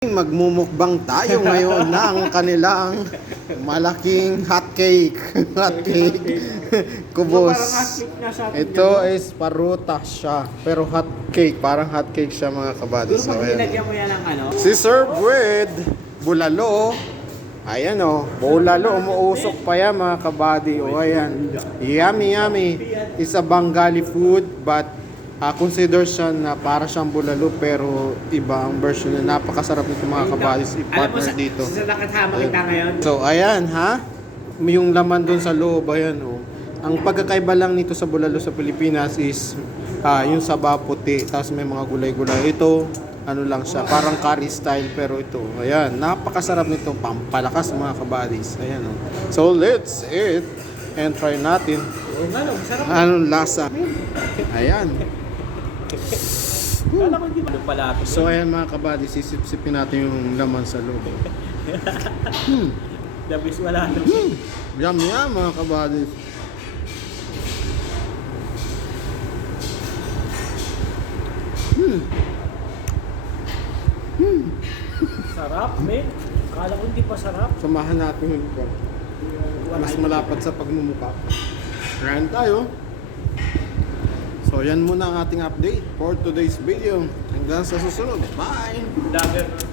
Magmumukbang tayo ngayon ng kanilang malaking hotcake. Hotcake. Kubos. Ito is paruta siya. Pero hotcake. Parang hotcake siya mga kabady. So, ayan. Mo yan ng ano? Si serve with bulalo. Ayan o. Bulalo. Umuusok pa yan mga kabady. O ayan. Yummy yummy. It's a Bengali food but consider siya na para siyang bulalo pero iba ang version na napakasarap nito mga kabadis i-partner dito. Sa nakatama kita ngayon. So ayan ha, yung laman doon sa loob ayan oh. Ang pagkakaiba lang nito sa bulalo sa Pilipinas is yung saba puti tapos may mga gulay-gulay. Ito ano lang siya, parang curry style pero ito ayan, napakasarap nito, pampalakas mga kabadis. Ayan oh. So let's eat and try natin. Anong lasa? Ayan. So ayan mga kabady, sisip-sipin natin yung laman sa loob. Dabis wala nung. Yum yum mga kabady. Sarap, men. Kala ko hindi pa sarap. Samahan natin yung iba. Mas malapad sa pagmumukha. Kain tayo. So yan muna ang ating update for today's video. Hanggang sa susunod. Bye!